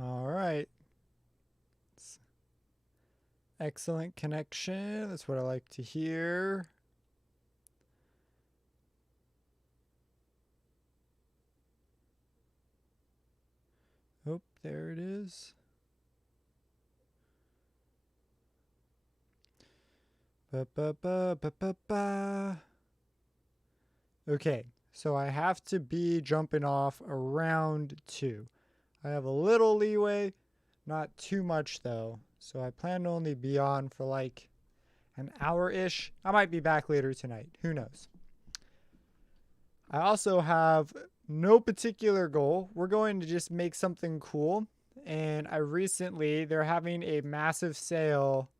All right. Excellent connection. That's what I like to hear. Oh, there it is. Ba, ba, ba, ba, ba, ba. Okay, so I have to be jumping off around 2. I have a little leeway, not too much though. So I plan to only be on for like an hour-ish. I might be back later tonight. Who knows? I also have no particular goal. We're going to just make something cool. And they're having a massive sale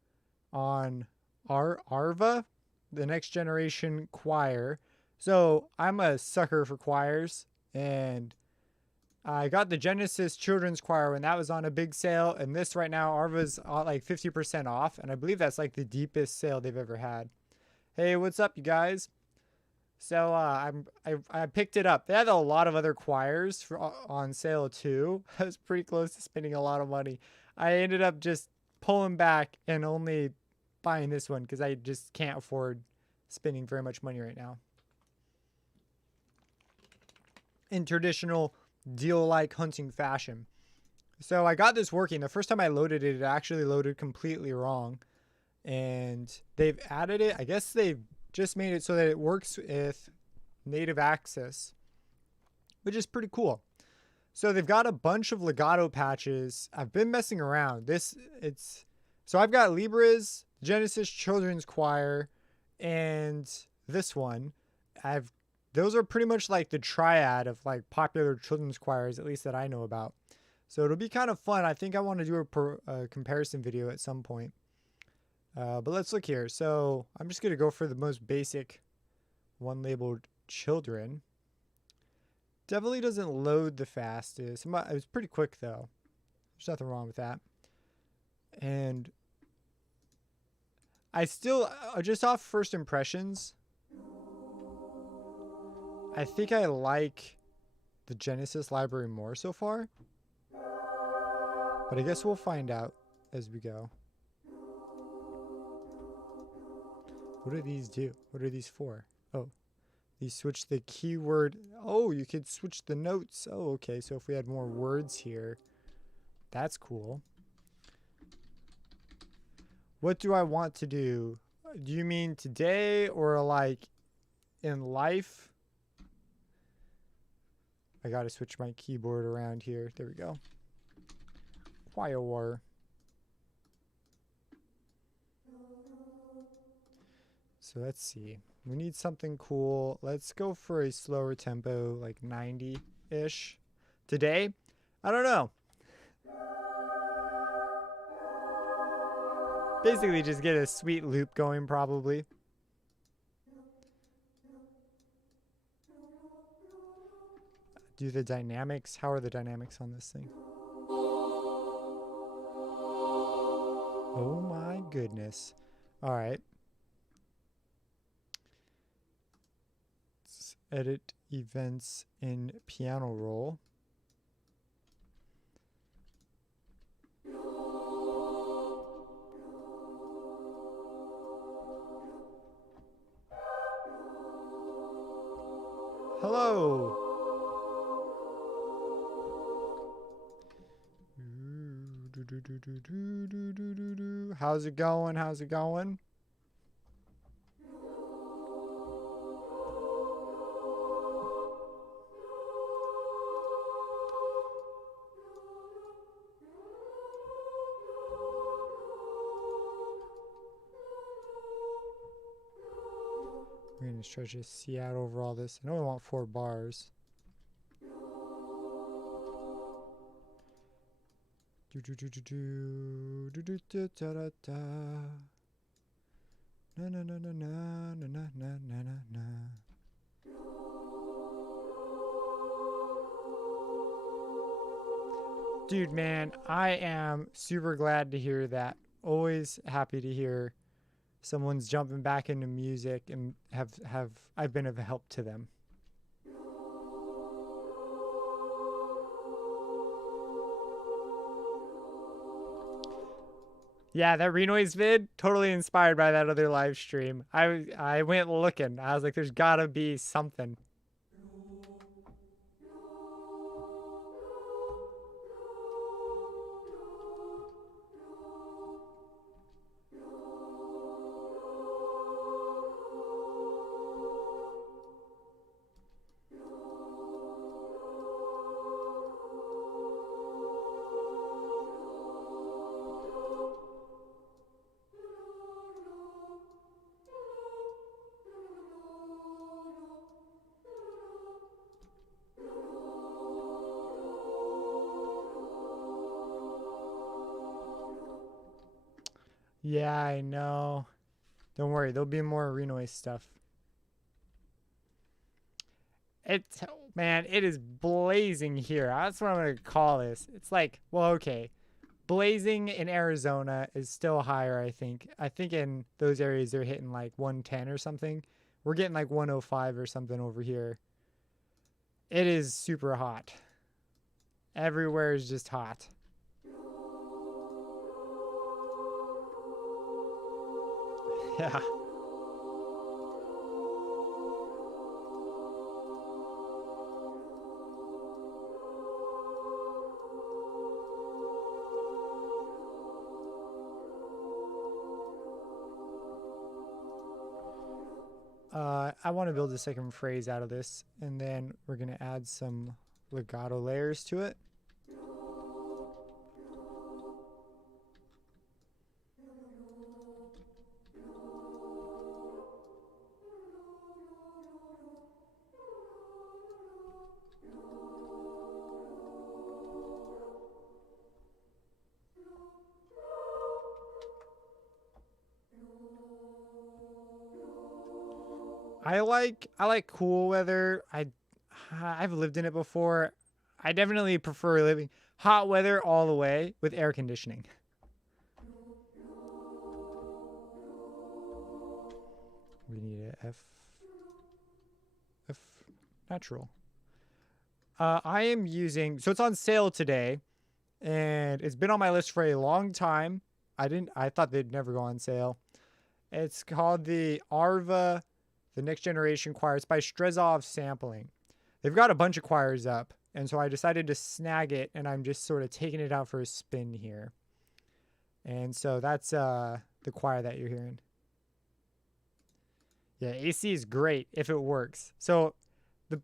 on Arva, the next generation choir. So I'm a sucker for choirs, and I got the Genesis Children's Choir when that was on a big sale, and this right now Arva's like 50% off, and I believe that's like the deepest sale they've ever had. Hey, what's up, you guys? So I picked it up. They had a lot of other choirs on sale too. I was pretty close to spending a lot of money. I ended up just pulling back and only buying this one because I just can't afford spending very much money right now. In traditional deal-like hunting fashion. So I got this working. The first time I loaded it, it actually loaded completely wrong. And they've added it. I guess they've just made it so that it works with native access, which is pretty cool. So they've got a bunch of legato patches. I've been messing around. So I've got Libra's Genesis Children's Choir and this one. Those are pretty much like the triad of like popular children's choirs, at least that I know about. So it'll be kind of fun. I think I want to do a comparison video at some point. But let's look here. So I'm just going to go for the most basic one labeled children. Definitely doesn't load the fastest. It was pretty quick though. There's nothing wrong with that. And I still, just off first impressions, I think I like the Genesis library more so far. But I guess we'll find out as we go. What do these do? What are these for? Oh, these switch the keyword. Oh, you could switch the notes. Oh, okay. So if we had more words here, that's cool. What do I want to do? Do you mean today or like in life? I gotta switch my keyboard around here. There we go. Choir. So let's see. We need something cool. Let's go for a slower tempo, like 90-ish. Today? I don't know. Basically just get a sweet loop going probably. Do the dynamics. How are the dynamics on this thing? Oh my goodness. All right. Let's edit events in piano roll. Hello. How's it going? How's it going? We're going to try to see out over all this. I know I want 4 bars. Na na na na na na na na na na. Dude, man, I am super glad to hear that. Always happy to hear someone's jumping back into music and I've been of help to them. Yeah, that renoise vid, totally inspired by that other live stream. I went looking. I was like, there's gotta be something. Yeah, I know. Don't worry, there'll be more renoise stuff. It's man, it is blazing here. That's what I'm gonna call this. It's like, well, okay. Blazing in Arizona is still higher, I think. I think in those areas they're hitting like 110 or something. We're getting like 105 or something over here. It is super hot. Everywhere is just hot. Yeah. I want to build a second phrase out of this, and then we're going to add some legato layers to it. I like cool weather. I've lived in it before. I definitely prefer living hot weather all the way with air conditioning. We need a F natural. I am using, so it's on sale today, and it's been on my list for a long time. I thought they'd never go on sale. It's called the Arva, the Next Generation Choir. It's by Strezov Sampling. They've got a bunch of choirs up, and so I decided to snag it, and I'm just sort of taking it out for a spin here. And so that's the choir that you're hearing. Yeah, AC is great if it works. So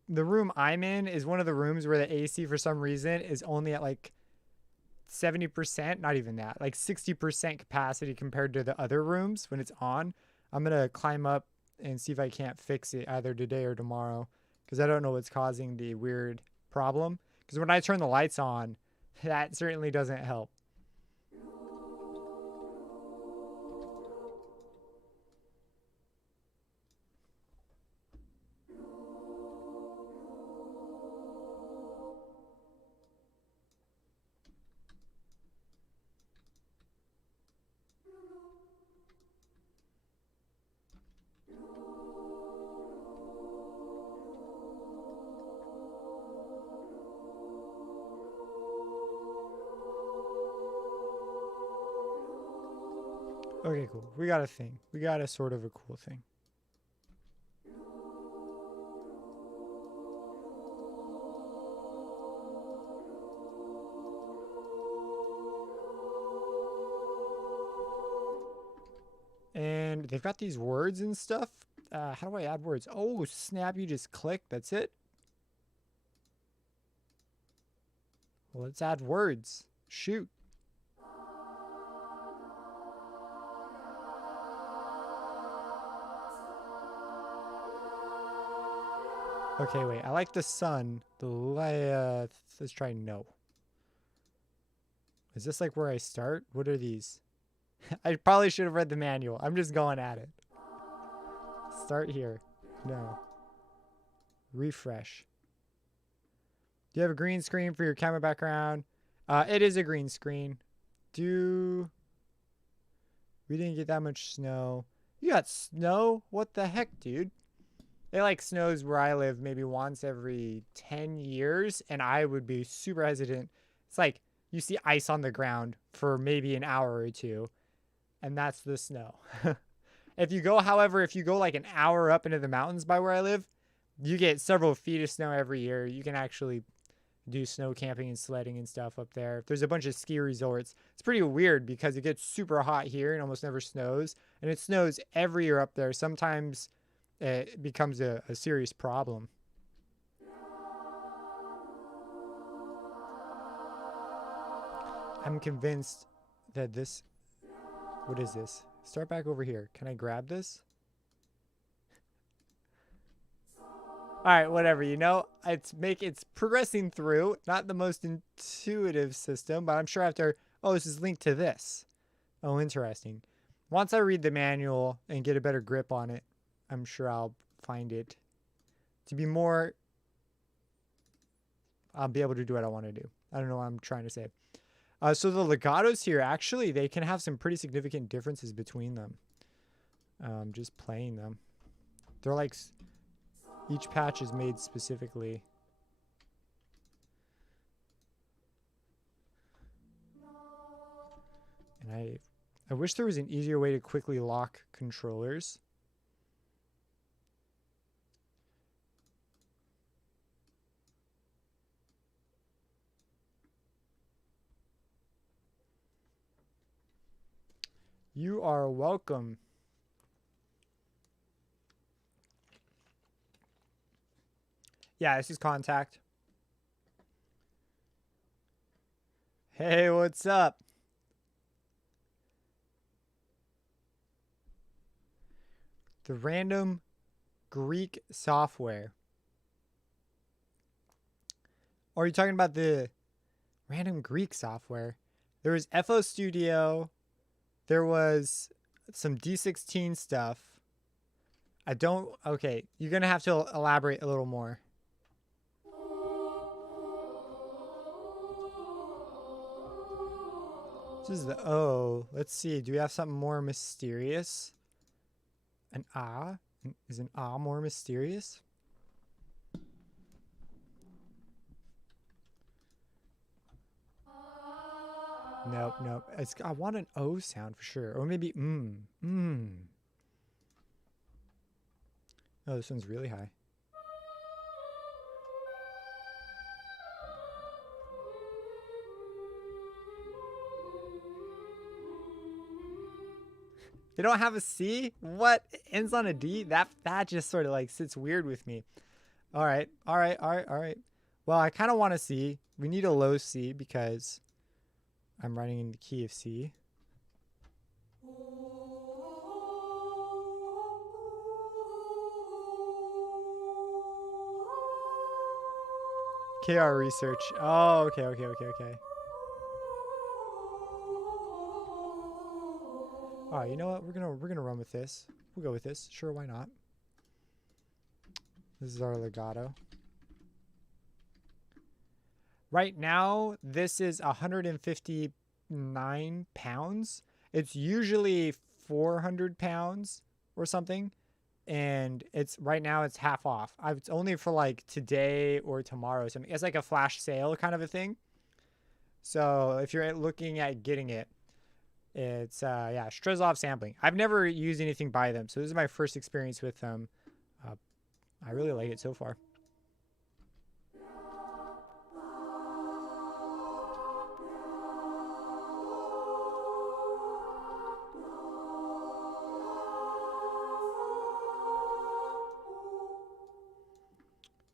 the room I'm in is one of the rooms where the AC for some reason is only at like 70%, not even that, like 60% capacity compared to the other rooms when it's on. I'm going to climb up and see if I can't fix it either today or tomorrow because I don't know what's causing the weird problem. Because when I turn the lights on, that certainly doesn't help. Okay, cool. We got a thing. We got a sort of a cool thing. And they've got these words and stuff. How do I add words? Oh, snap, you just click. That's it. Well, let's add words. Shoot. Okay, wait. I like the sun. Let's try no. Is this like where I start? What are these? I probably should have read the manual. I'm just going at it. Start here. No. Refresh. Do you have a green screen for your camera background? It is a green screen. We didn't get that much snow. You got snow? What the heck, dude? It like snows where I live maybe once every 10 years, and I would be super hesitant. It's like you see ice on the ground for maybe an hour or two, and that's the snow. If you go, however, if you go like an hour up into the mountains by where I live, you get several feet of snow every year. You can actually do snow camping and sledding and stuff up there. There's a bunch of ski resorts. It's pretty weird because it gets super hot here and almost never snows. And it snows every year up there. Sometimes it becomes a serious problem. I'm convinced that this... What is this? Start back over here. Can I grab this? All right, whatever. You know, it's progressing through. Not the most intuitive system, but I'm sure after. Oh, this is linked to this. Oh, interesting. Once I read the manual and get a better grip on it, I'm sure I'll find it to be more. I'll be able to do what I want to do. I don't know what I'm trying to say. So the legatos here, actually, they can have some pretty significant differences between them. Just playing them. They're like, each patch is made specifically. And I wish there was an easier way to quickly lock controllers. You are welcome. Yeah, this is Contact. Hey, what's up? The random Greek software. Or are you talking about the random Greek software? There was FO Studio. There was some D16 stuff. Okay, you're going to have to elaborate a little more. This is the O. Let's see. Do we have something more mysterious? An A? Is an A more mysterious? Nope, nope. I want an O sound for sure. Or maybe Oh, this one's really high. They don't have a C? What? It ends on a D? That just sort of like sits weird with me. All right. Well, I kind of want a C. We need a low C because I'm writing in the key of C. KR research. Oh, okay. All right, you know what? We're gonna run with this. We'll go with this. Sure, why not? This is our legato. Right now, this is 159 pounds. It's usually 400 pounds or something. And right now it's half off. It's only for like today or tomorrow. So it's like a flash sale kind of a thing. So if you're looking at getting it, it's Strezov sampling. I've never used anything by them, so this is my first experience with them. I really like it so far.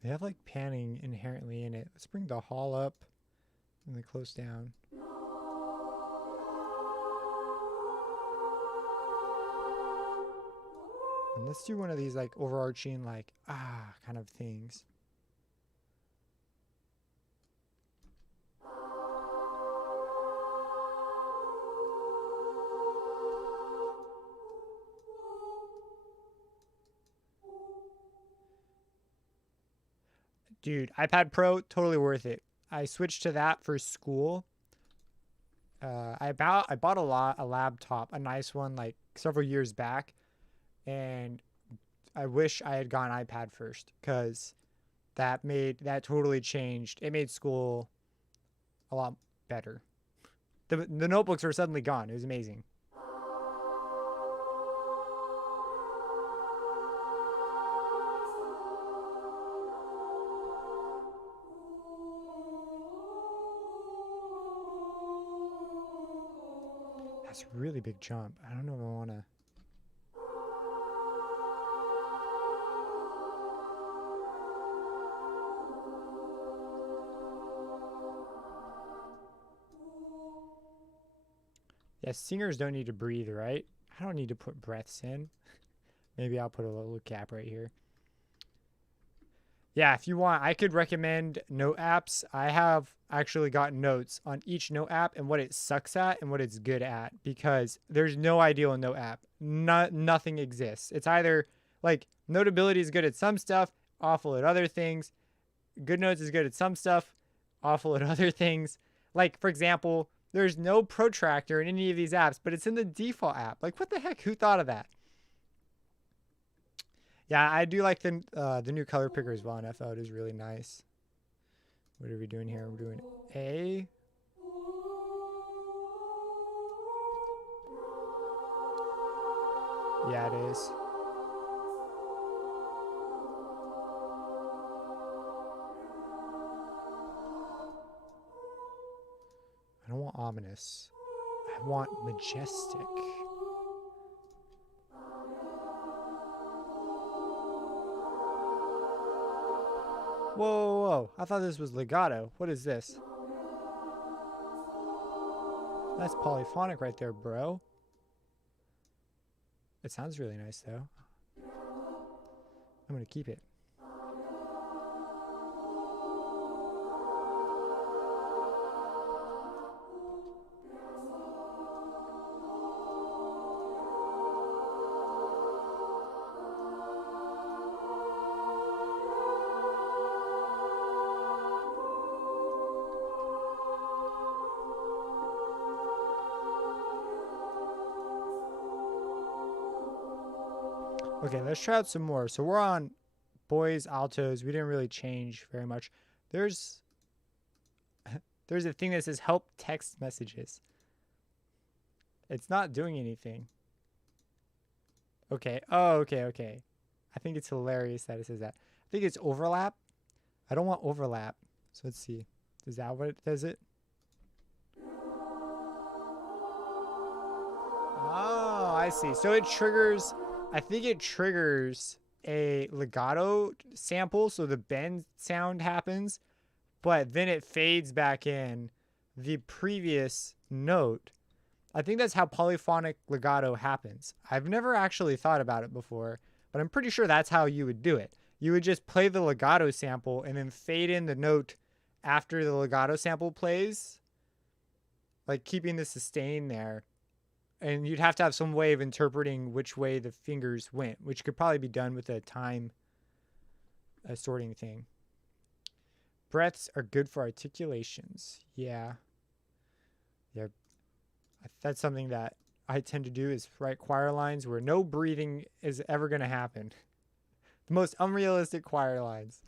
They have like panning inherently in it. Let's bring the hall up and then close down. And let's do one of these like overarching like kind of things. Dude, iPad Pro, totally worth it. I switched to that for school. I bought a laptop, a nice one, like several years back, and I wish I had gone iPad first because that totally changed. It made school a lot better. The notebooks were suddenly gone. It was amazing. That's a really big jump. I don't know if I want to. Yeah, singers don't need to breathe, right? I don't need to put breaths in. Maybe I'll put a little cap right here. Yeah, if you want, I could recommend note apps. I have actually got notes on each note app and what it sucks at and what it's good at, because there's no ideal note app. Nothing exists. It's either like Notability is good at some stuff, awful at other things. Good Notes is good at some stuff, awful at other things. Like, for example, there's no protractor in any of these apps, but it's in the default app. Like, what the heck? Who thought of that? Yeah, I do like the new color picker as well in FL. It is really nice. What are we doing here? We're doing A. Yeah, it is. I don't want ominous. I want majestic. Whoa, whoa, whoa. I thought this was legato. What is this? That's polyphonic right there, bro. It sounds really nice, though. I'm going to keep it. Okay, let's try out some more. So we're on boys, altos. We didn't really change very much. There's a thing that says help text messages. It's not doing anything. Okay. Oh, okay, okay. I think it's hilarious that it says that. I think it's overlap. I don't want overlap. So let's see. Is that what it does it? Oh, I see. So it triggers, I think it triggers a legato sample. So the bend sound happens, but then it fades back in the previous note. I think that's how polyphonic legato happens. I've never actually thought about it before, but I'm pretty sure that's how you would do it. You would just play the legato sample and then fade in the note after the legato sample plays, like keeping the sustain there. And you'd have to have some way of interpreting which way the fingers went, which could probably be done with a time sorting thing. Breaths are good for articulations. Yeah. Yeah. That's something that I tend to do, is write choir lines where no breathing is ever going to happen. The most unrealistic choir lines.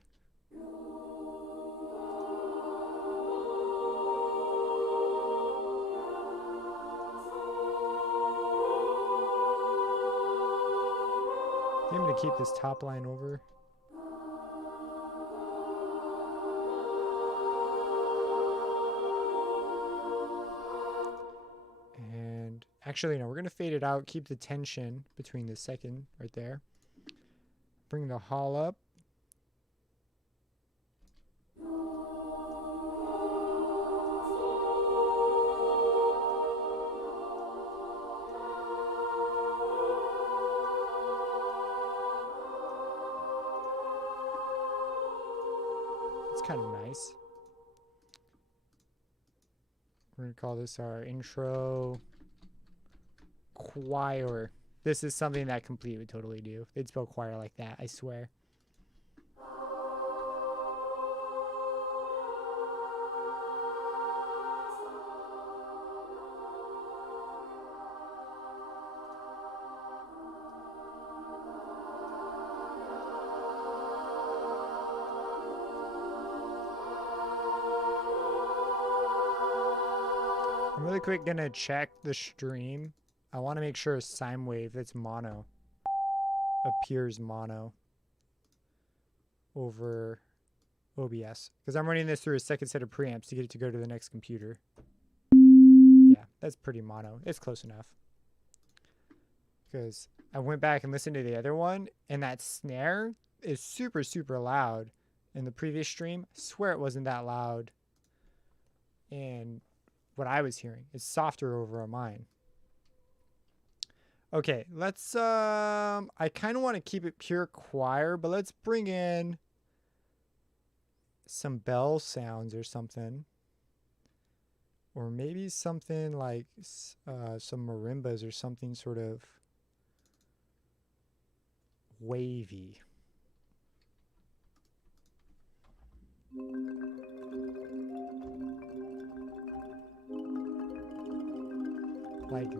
I'm going to keep this top line over. And actually, no, we're going to fade it out. Keep the tension between the second right there. Bring the hall up. It's kind of nice. We're going to call this our intro choir. This is something that Complete would totally do. They'd spell choir like that, I swear. I'm really quick gonna check the stream. I want to make sure a sine wave that's mono appears mono over OBS, because I'm running this through a second set of preamps to get it to go to the next computer. Yeah, That's pretty mono. It's close enough. Because I went back and listened to the other one, and that snare is super, super loud in the previous stream. I swear it wasn't that loud. And what I was hearing is softer over on mine. Okay, let's I kind of want to keep it pure choir, but let's bring in some bell sounds or something. Or maybe something like some marimbas or something sort of wavy. Like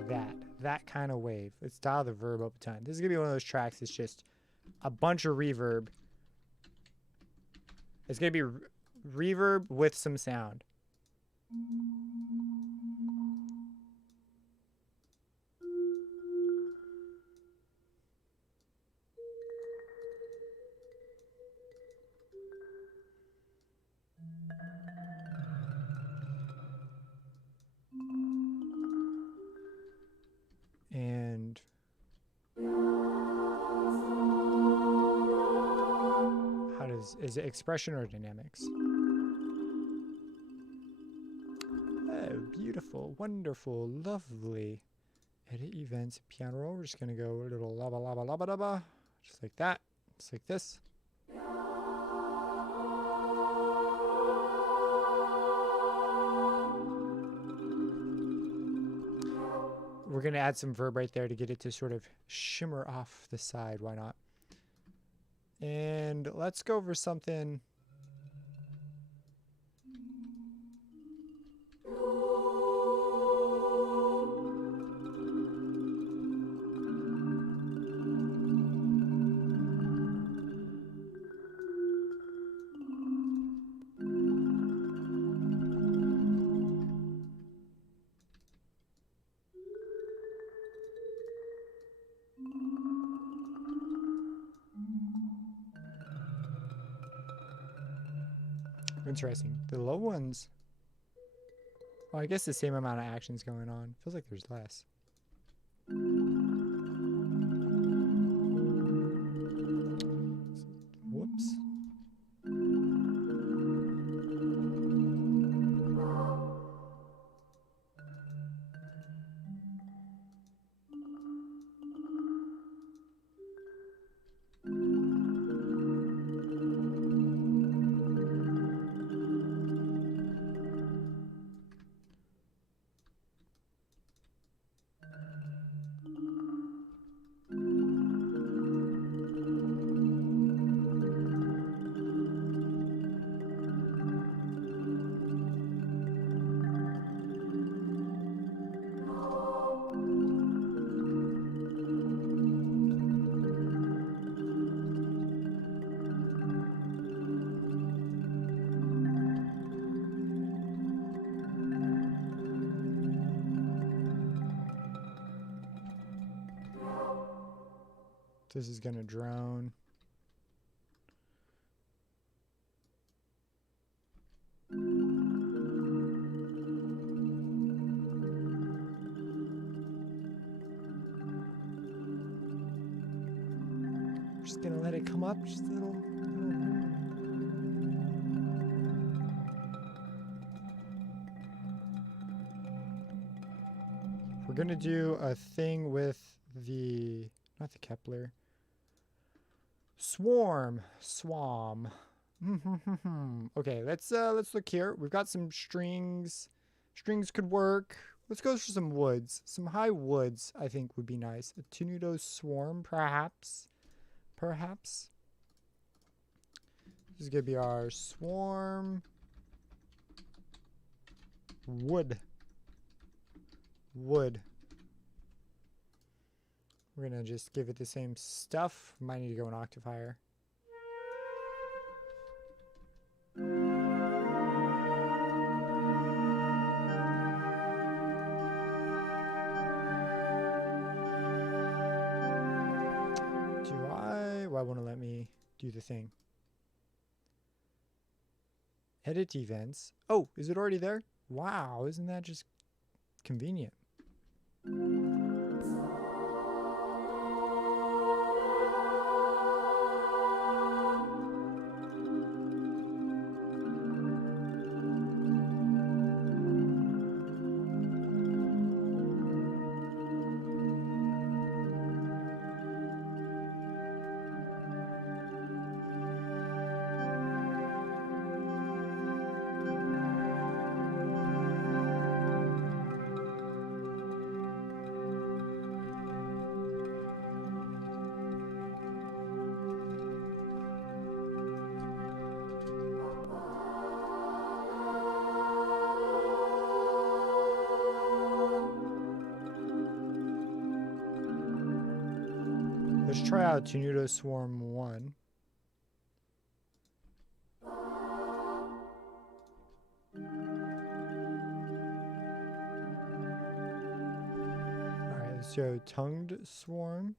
that kind of wave. Let's dial the verb up a ton. This is gonna be one of those tracks that's just a bunch of reverb. It's gonna be reverb with some sound. And how is it expression or dynamics? Oh, beautiful, wonderful, lovely. Edit events, piano roll. We're just gonna go a little laba laba laba laba, just like that, just like this. We're gonna add some verb right there to get it to sort of shimmer off the side. Why not? And let's go over something. Interesting. The low ones. Well, I guess the same amount of action's going on. Feels like there's less. Whoops. This is gonna drone. Just gonna let it come up just a little. We're gonna do a thing with the, not the Kepler. Swarm. Okay, let's look here. We've got some strings. Strings could work. Let's go for some woods. Some high woods, I think, would be nice. A tenuto swarm, perhaps. Perhaps. This is gonna be our swarm. Wood. Wood. We're gonna just give it the same stuff. Might need to go an octave higher. Why won't it let me do the thing? Edit events. Oh, is it already there? Wow, isn't that just convenient. Let's try out Tenuto Swarm 1. Alright, let's go Tongued Swarm.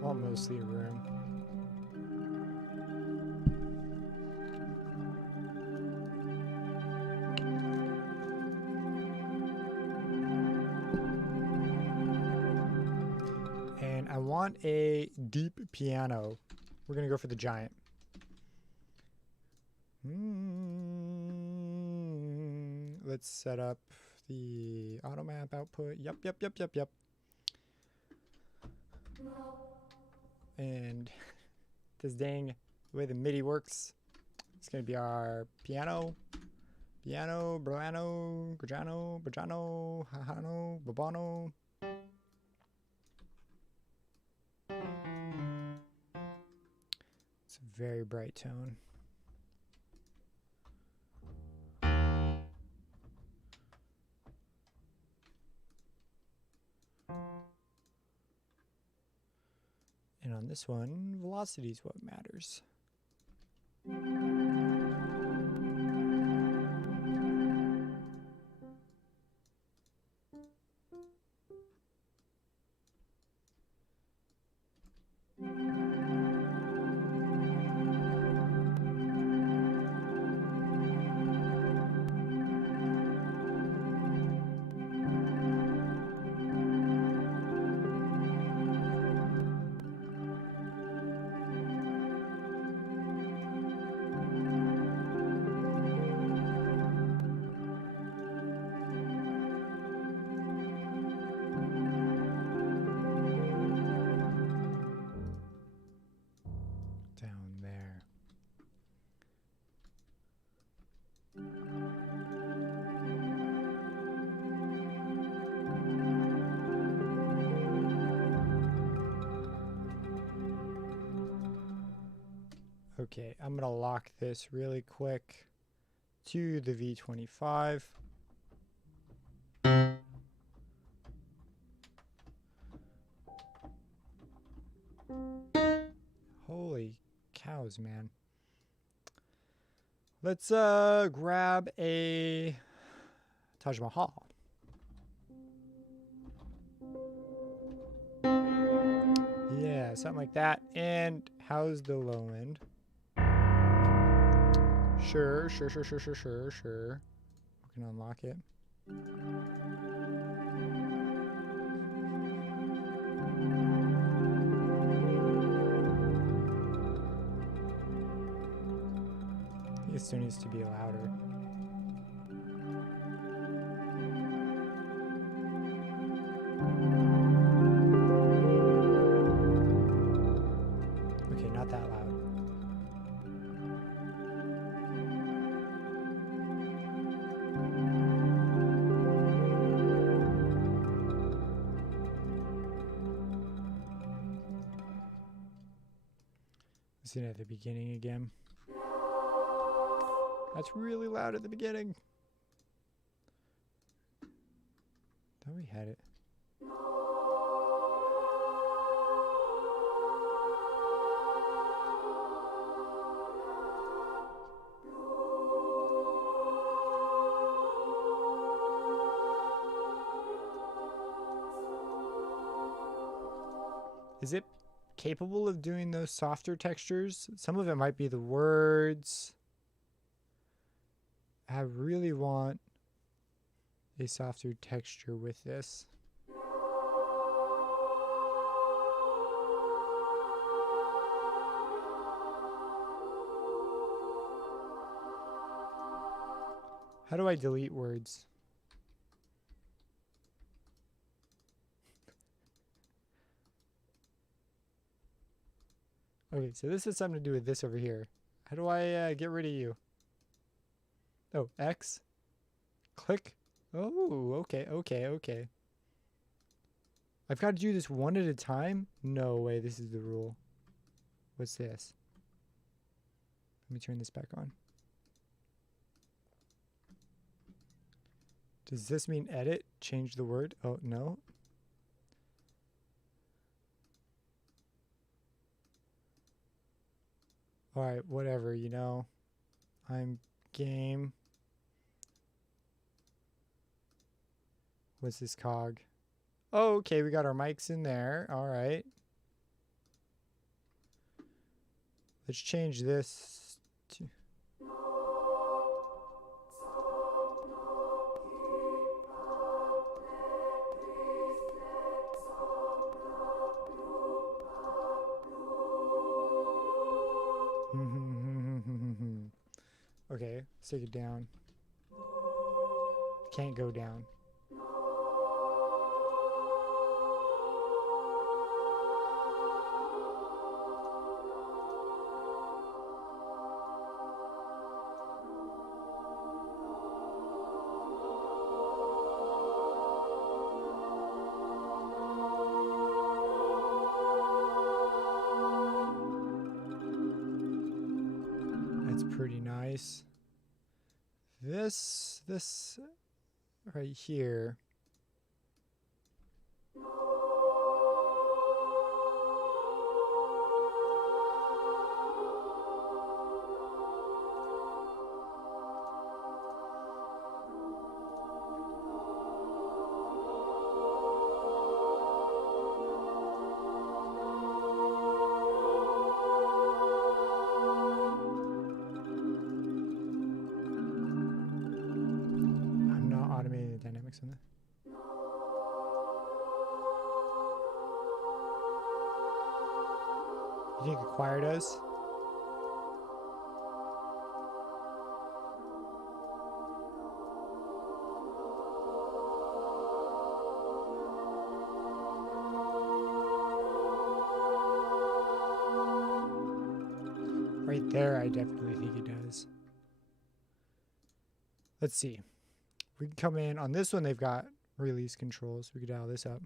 Well, mostly a room. And I want a deep piano. We're gonna go for the giant. Let's set up the auto map output. Yep. And this dang way the MIDI works, it's gonna be our piano, Brano, Gajano, Bajano, Hahano, Babano. It's a very bright tone. And on this one, velocity is what matters. Down there. Okay, I'm gonna lock this really quick to the V25. Holy cows, man. Let's grab a Taj Mahal. Yeah, something like that. And how's the low end? Sure. We can unlock it. It still needs to be louder. Okay, not that loud. Listen at the beginning again. That's really loud at the beginning. Thought we had it. Is it capable of doing those softer textures? Some of it might be the words. I really want a softer texture with this. How do I delete words? Okay, so this has something to do with this over here. How do I get rid of you? Oh, X? Click? Oh, okay. I've got to do this one at a time? No way, this is the rule. What's this? Let me turn this back on. Does this mean edit? Change the word? Oh, no. Alright, whatever, you know. I'm game. What's this cog? Oh, okay, we got our mics in there. Alright. Let's change this to... Okay, let's take it down. Can't go down. That's pretty nice. This right here. I'm not automating the dynamics on that. You think the choir does? Right there, I definitely think it does. Let's see. We can come in. On this one, they've got release controls. We could dial this up.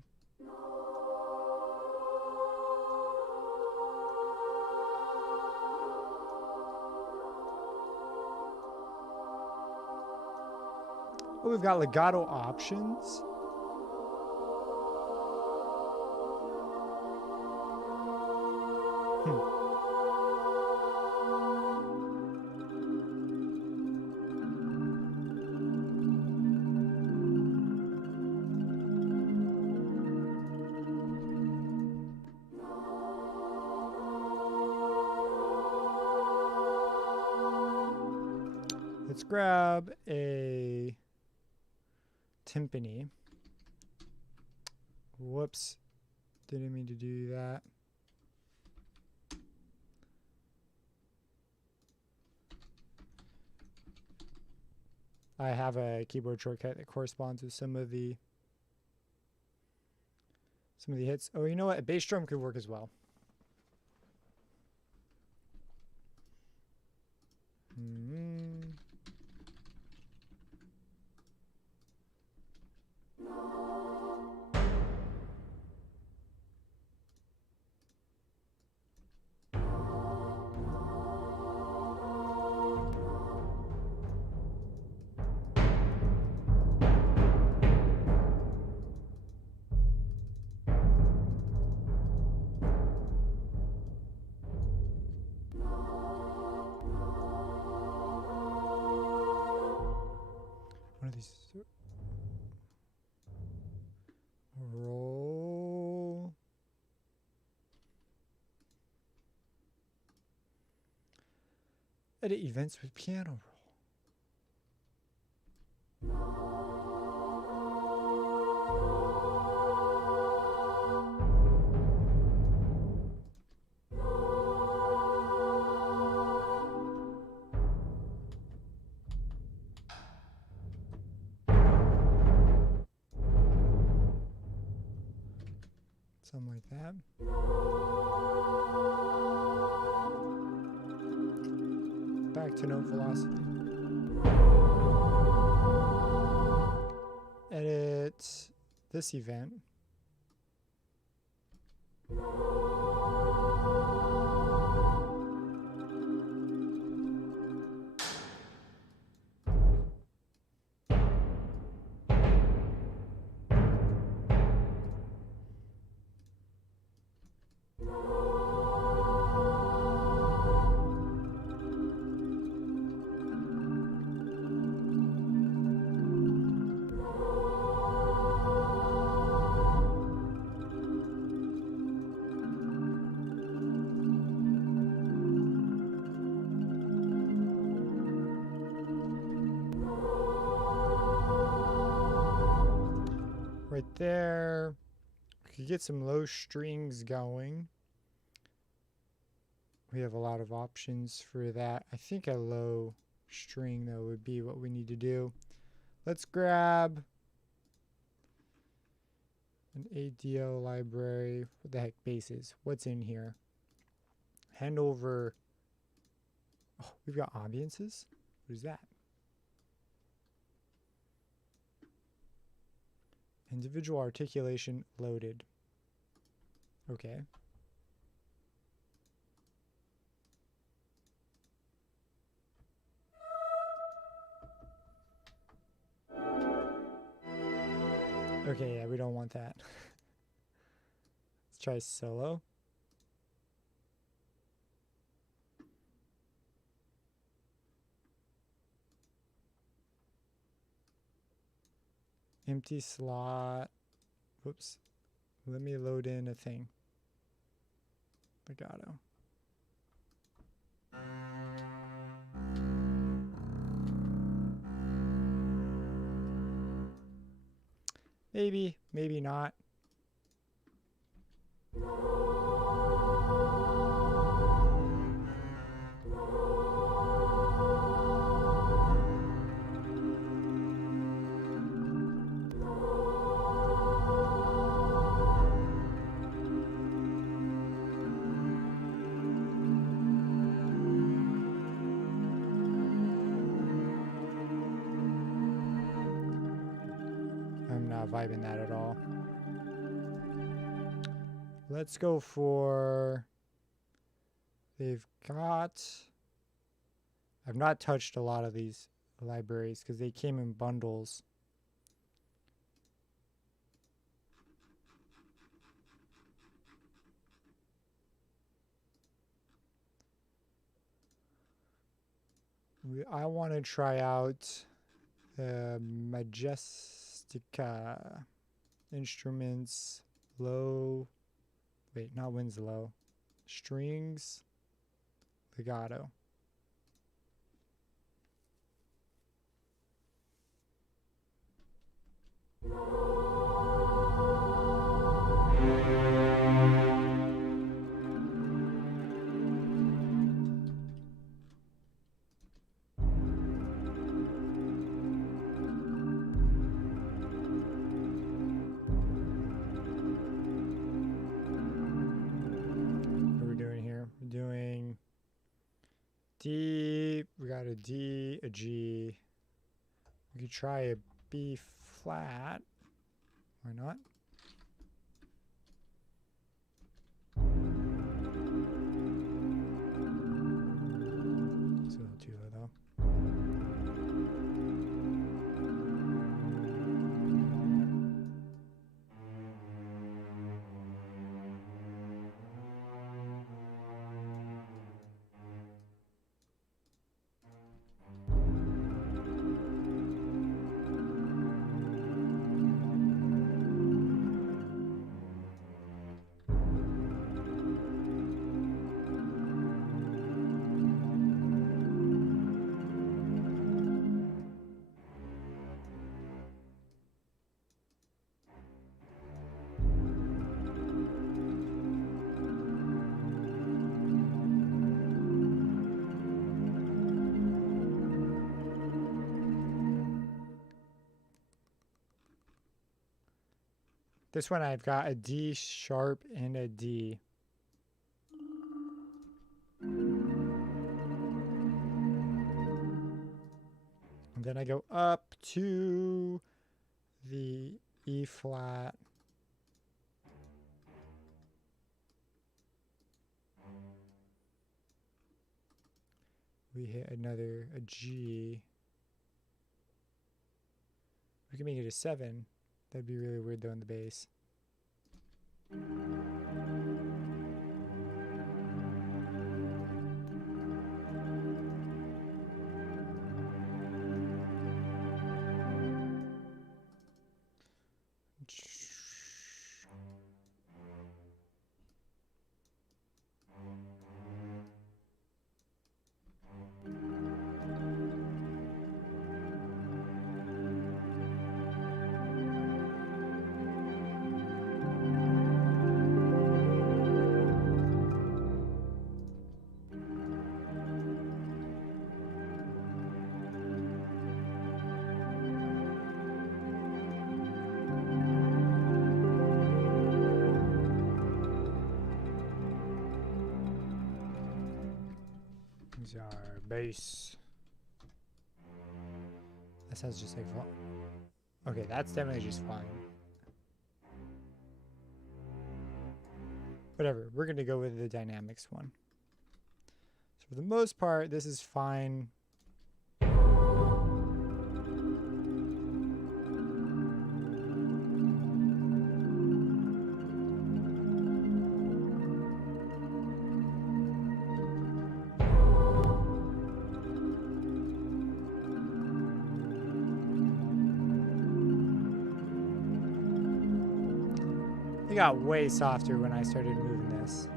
Oh, we've got legato options. Let's grab a timpani. Whoops. Didn't mean to do that. I have a keyboard shortcut that corresponds with some of the hits. Oh, you know what? A bass drum could work as well. Edit events with piano roll. Something like that. Back to note velocity. Edit this event. Right there. We could get some low strings going. We have a lot of options for that. I think a low string, though, would be what we need to do. Let's grab an ADO library. What the heck, bases? What's in here? Hand over. Oh, we've got ambiances? What is that? Individual articulation loaded. Okay. Okay, yeah, we don't want that. Let's try solo. Empty slot. Whoops. Let me load in a thing. Legato. Maybe, maybe not. I'm not vibing that at all. Let's go for, they've got, I've not touched a lot of these libraries because they came in bundles. I want to try out Majestica instruments, low, wait, not Winslow, strings, legato. D, we got a D, a G. We could try a B flat. Why not? It's a little too low though. This one I've got a D sharp and a D. And then I go up to the E flat. We hit a G. We can make it a 7. That'd be really weird though in the bass. Our bass. That sounds just like fun. Okay, that's definitely just fine. Whatever, we're gonna go with the dynamics one. So for the most part, this is fine. It got way softer when I started moving this.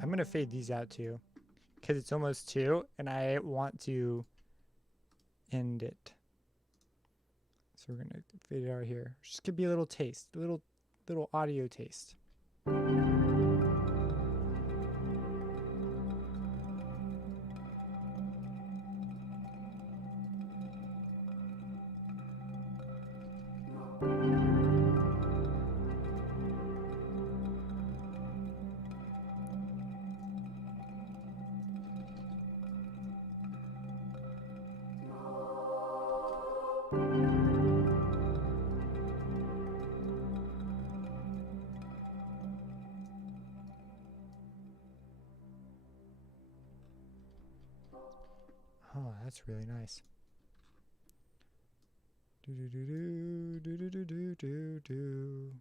I'm gonna fade these out too, because it's almost 2 and I want to end it. So we're gonna fade it out here. Just could be a little taste, a little audio taste. Oh, that's really nice. Do do do do do do do do do.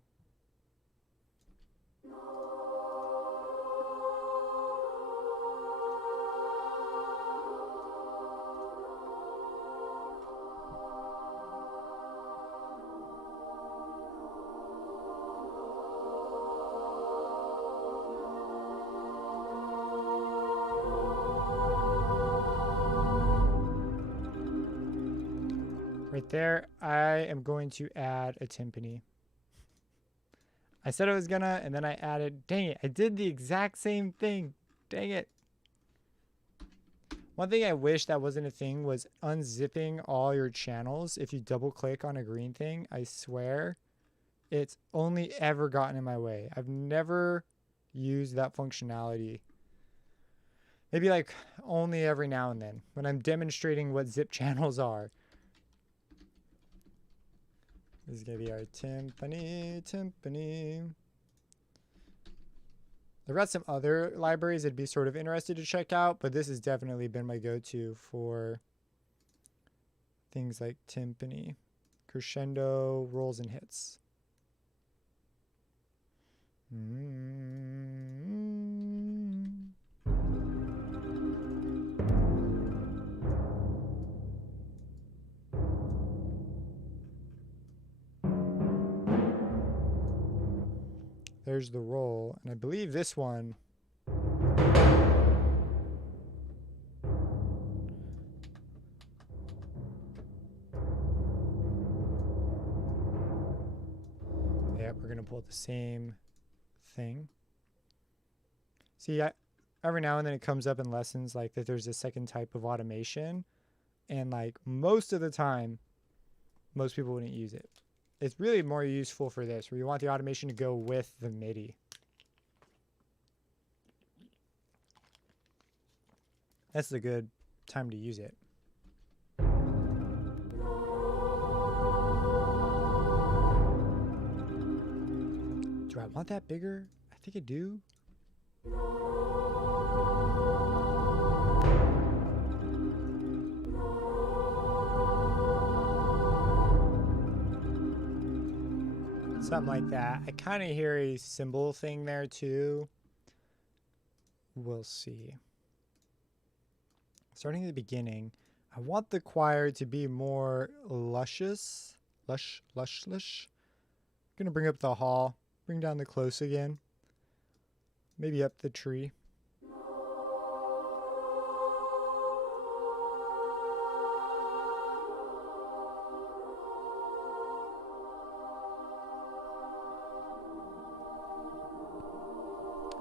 Right there, I am going to add a timpani. I said I was gonna, and then I added, dang it, I did the exact same thing. Dang it. One thing I wish that wasn't a thing was unzipping all your channels. If you double click on a green thing, I swear, it's only ever gotten in my way. I've never used that functionality. Maybe like only every now and then when I'm demonstrating what zip channels are. This is going to be our timpani. I've got some other libraries I'd be sort of interested to check out, but this has definitely been my go-to for things like timpani, crescendo, rolls and hits. There's the roll, and I believe this one going to pull the same thing. See, every now and then it comes up in lessons like that there's a second type of automation. And like most of the time, most people wouldn't use it. It's really more useful for this, where you want the automation to go with the MIDI. That's a good time to use it. Do I want that bigger? I think I do. Something like that. I kind of hear a cymbal thing there too. We'll see. Starting at the beginning, I want the choir to be more luscious. Lush. I'm gonna bring up the hall, bring down the close again. Maybe up the tree.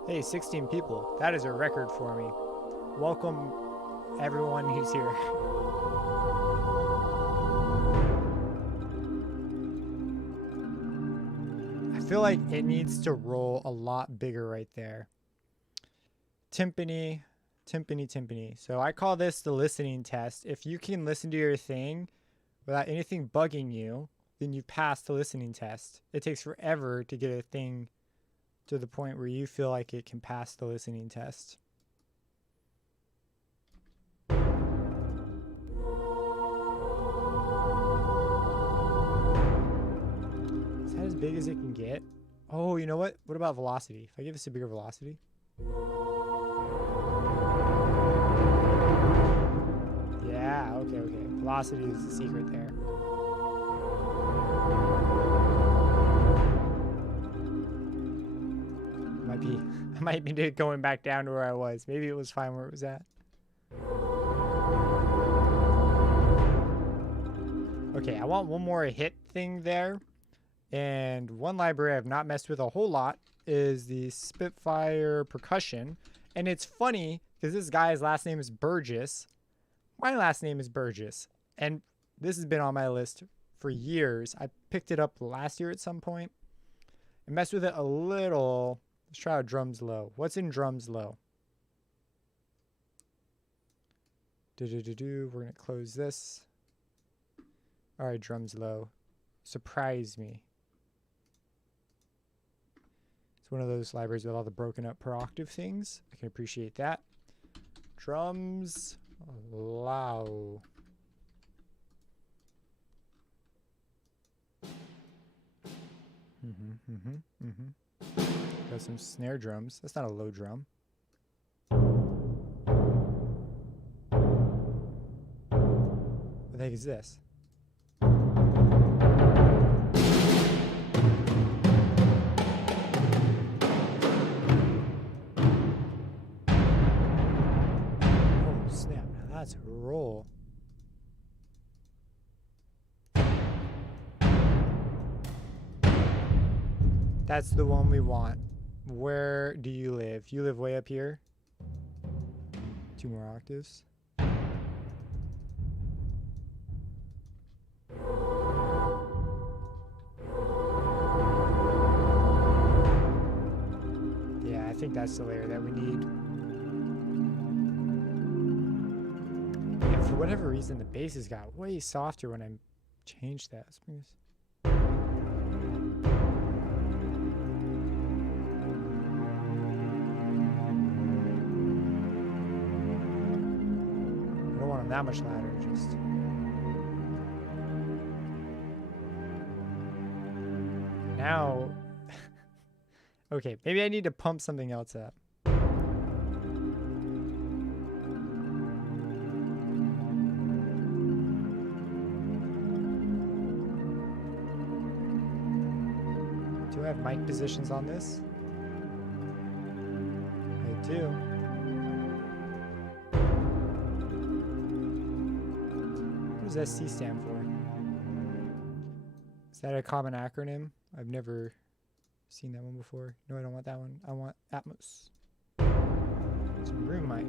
Hey, 16 people. That is a record for me. Welcome everyone who's here. I feel like it needs to roll a lot bigger right there. Timpani. So I call this the listening test. If you can listen to your thing without anything bugging you, then you pass the listening test. It takes forever to get a thing to the point where you feel like it can pass the listening test. Is that as big as it can get? Oh, you know what? What about velocity? If I give this a bigger velocity? Yeah, okay. Velocity is the secret there. I might be going back down to where I was. Maybe it was fine where it was at. Okay, I want one more hit thing there. And one library I've not messed with a whole lot is the Spitfire percussion. And it's funny because this guy's last name is Burgess. My last name is Burgess. And this has been on my list for years. I picked it up last year at some point. I messed with it a little. Let's try out drums low. What's in drums low? We're going to close this. All right, drums low. Surprise me. It's one of those libraries with all the broken up per octave things. I can appreciate that. Drums low. Got some snare drums. That's not a low drum. What the heck is this? Oh, snap. Now that's a roll. That's the one we want. Where do you live? You live way up here? 2 more octaves. Yeah, I think that's the layer that we need. And for whatever reason, the basses got way softer when I changed that. Let's bring this. That much louder, just now. Okay, maybe I need to pump something else up. Do I have mic positions on this? I do. What does SC stand for? Is that a common acronym? I've never Seen that one before. No, I don't want that one. I want Atmos. Some room mic.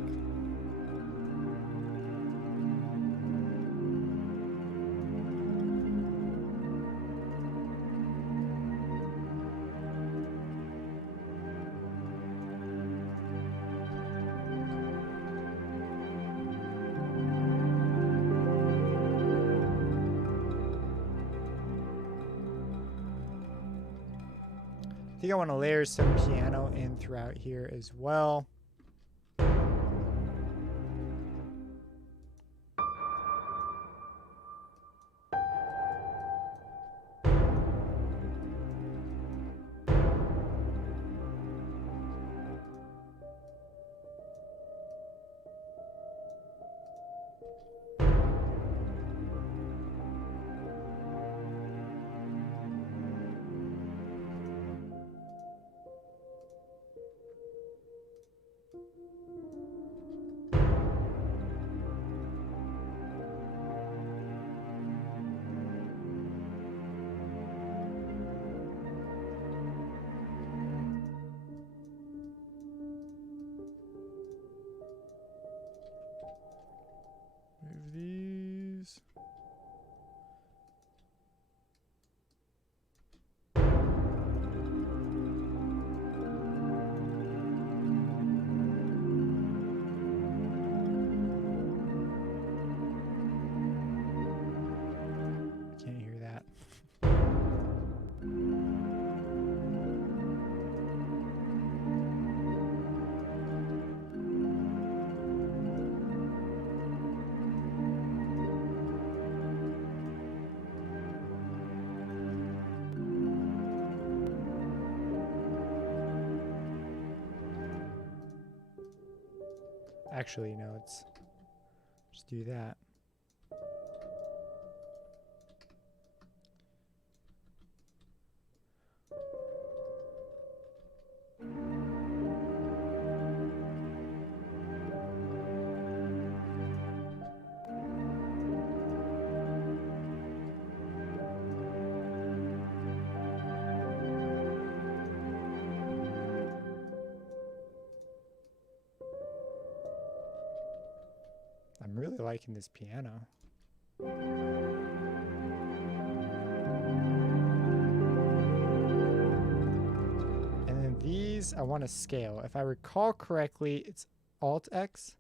I think I want to layer some piano in throughout here as well. Move these. Can't hear that. Actually, no, let's just do that. I'm really liking this piano. And then these, I want to scale. If I recall correctly, it's Alt-X.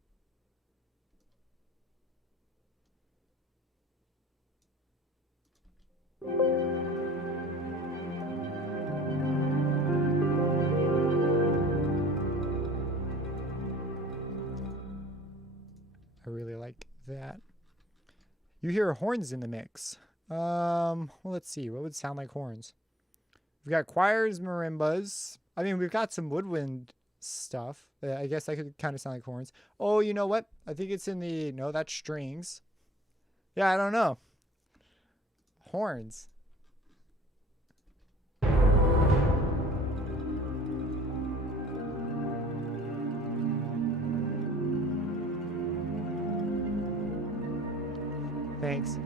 I really like that. You hear horns in the mix. Well, let's see. What would sound like horns? We've got choirs, marimbas. I mean, we've got some woodwind stuff. I guess that could kind of sound like horns. Oh, you know what? I think it's in the... No, that's strings. Yeah, I don't know. Horns. Thanks.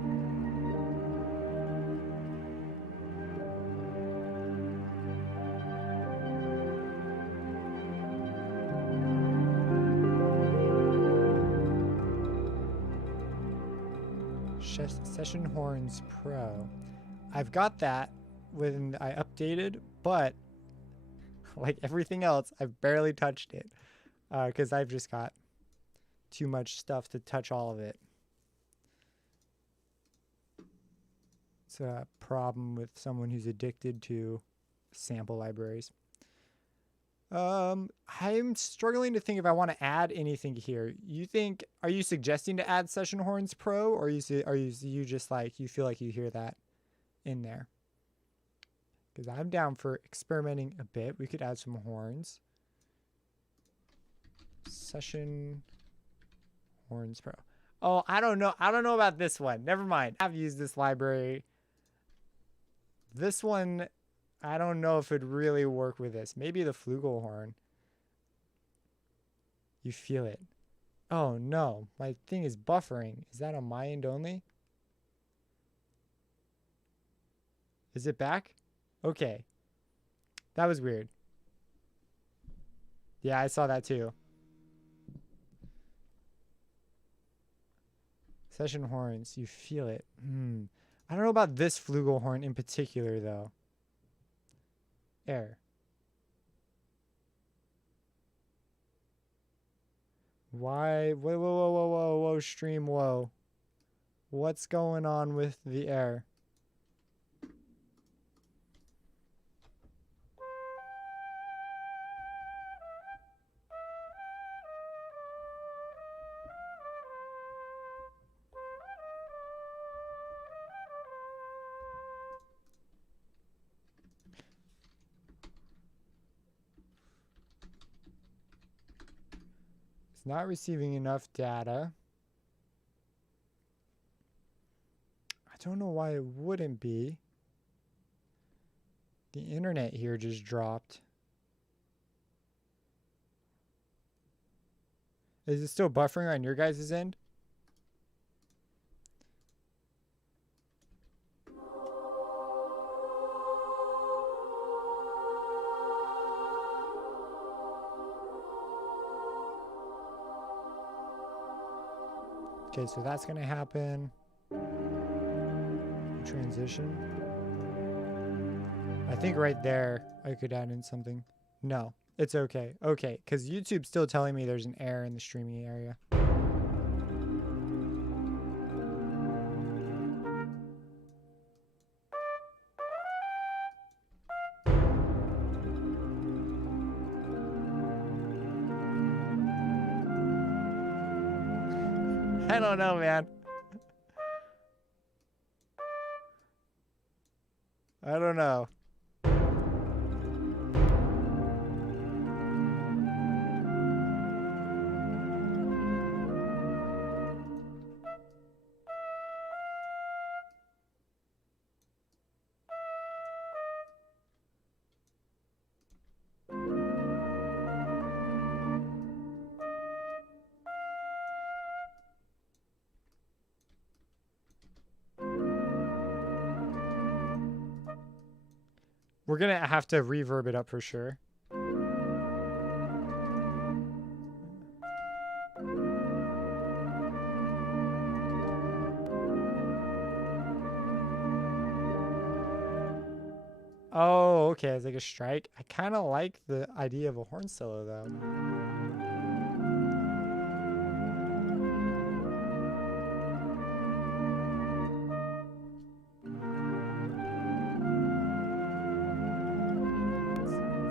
Session Horns Pro. I've got that when I updated, but like everything else, I've barely touched it because I've just got too much stuff to touch all of it. It's a problem with someone who's addicted to sample libraries. I'm struggling to think if I want to add anything here. Are you suggesting to add Session Horns Pro, or are you just like, you feel like you hear that in there? Because I'm down for experimenting a bit. We could add some horns. Session Horns Pro. Oh, I don't know. I don't know about this one. Never mind. I've used this library. This one, I don't know if it'd really work with this. Maybe the flugelhorn. You feel it. Oh no, my thing is buffering. Is that on my end only? Is it back? Okay. That was weird. Yeah, I saw that too. Session horns, you feel it. I don't know about this flugelhorn in particular, though. Air. Why? Whoa, whoa, whoa, whoa, whoa, whoa, stream, whoa. What's going on with the air? It's not receiving enough data. I don't know why it wouldn't be. The internet here just dropped. Is it still buffering on your guys' end? Okay, so that's gonna happen. Transition. I think right there I could add in something. No, it's okay. Okay, because YouTube's still telling me there's an error in the streaming area. I don't know, man. I don't know. We're gonna have to reverb it up for sure. Oh, okay, it's like a strike. I kind of like the idea of a horn solo though.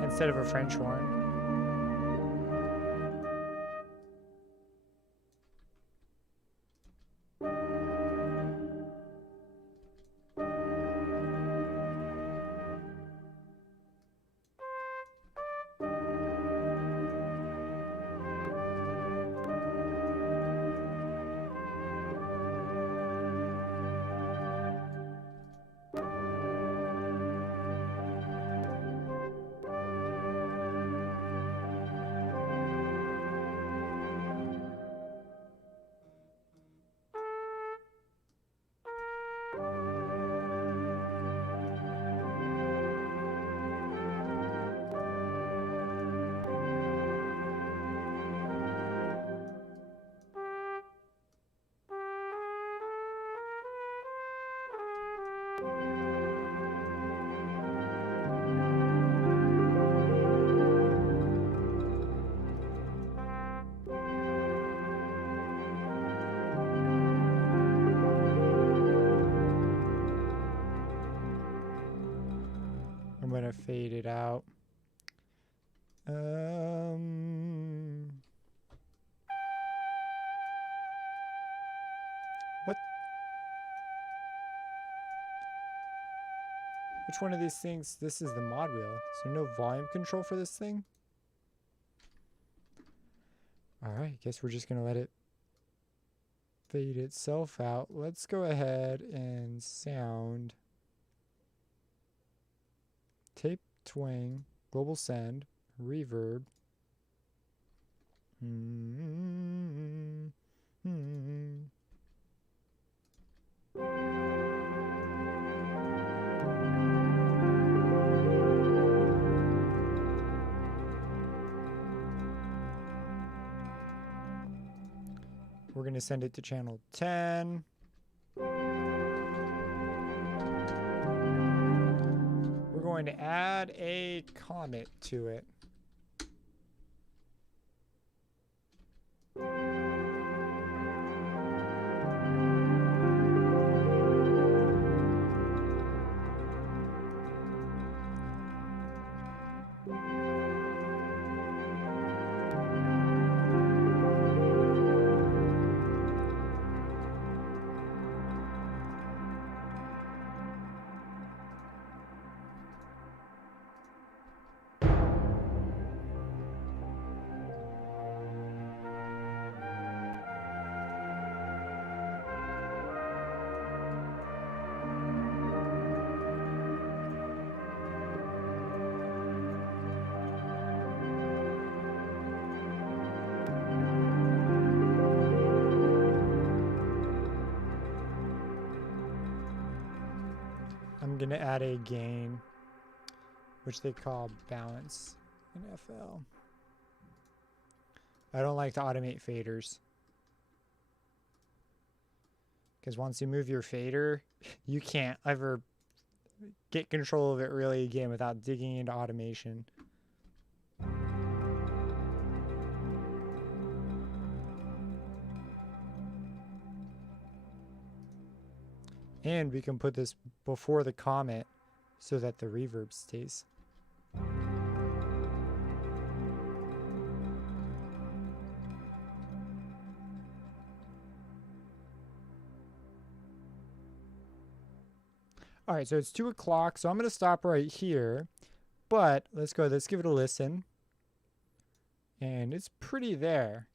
Instead of a French horn. I'm gonna fade it out. What? Which one of these things? This is the mod wheel. Is there no volume control for this thing? Alright, guess we're just gonna let it fade itself out. Let's go ahead and sound tape, twang, global send, reverb. send it to channel 10. We're going to add a comment to it. I'm going to add a gain, which they call balance in FL. I don't like to automate faders, because once you move your fader, you can't ever get control of it really again without digging into automation. And we can put this before the comment so that the reverb stays. All right, so it's 2 o'clock, so I'm going to stop right here. But let's give it a listen. And it's pretty there.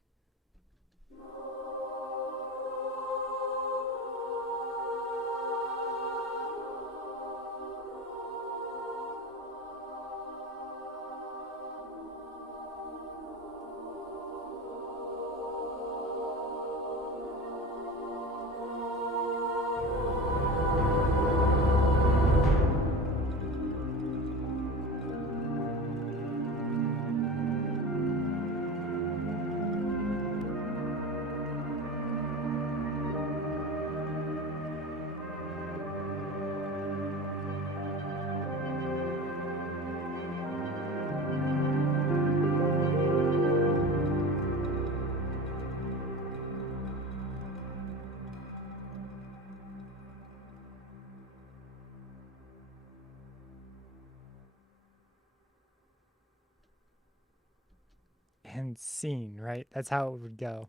And scene, right? That's how it would go.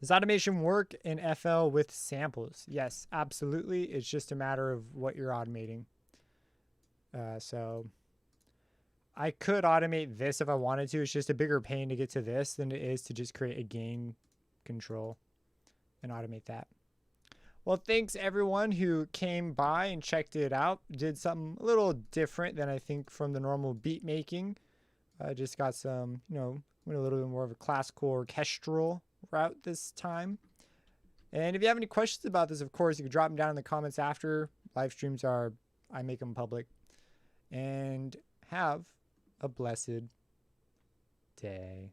Does automation work in FL with samples? Yes, absolutely. It's just a matter of what you're automating. So I could automate this if I wanted to. It's just a bigger pain to get to this than it is to just create a gain control and automate that. Well, thanks everyone who came by and checked it out. Did something a little different than I think from the normal beat making. Just got some, went a little bit more of a classical orchestral route this time. And if you have any questions about this, of course, you can drop them down in the comments after. Live streams I make them public. And have a blessed day.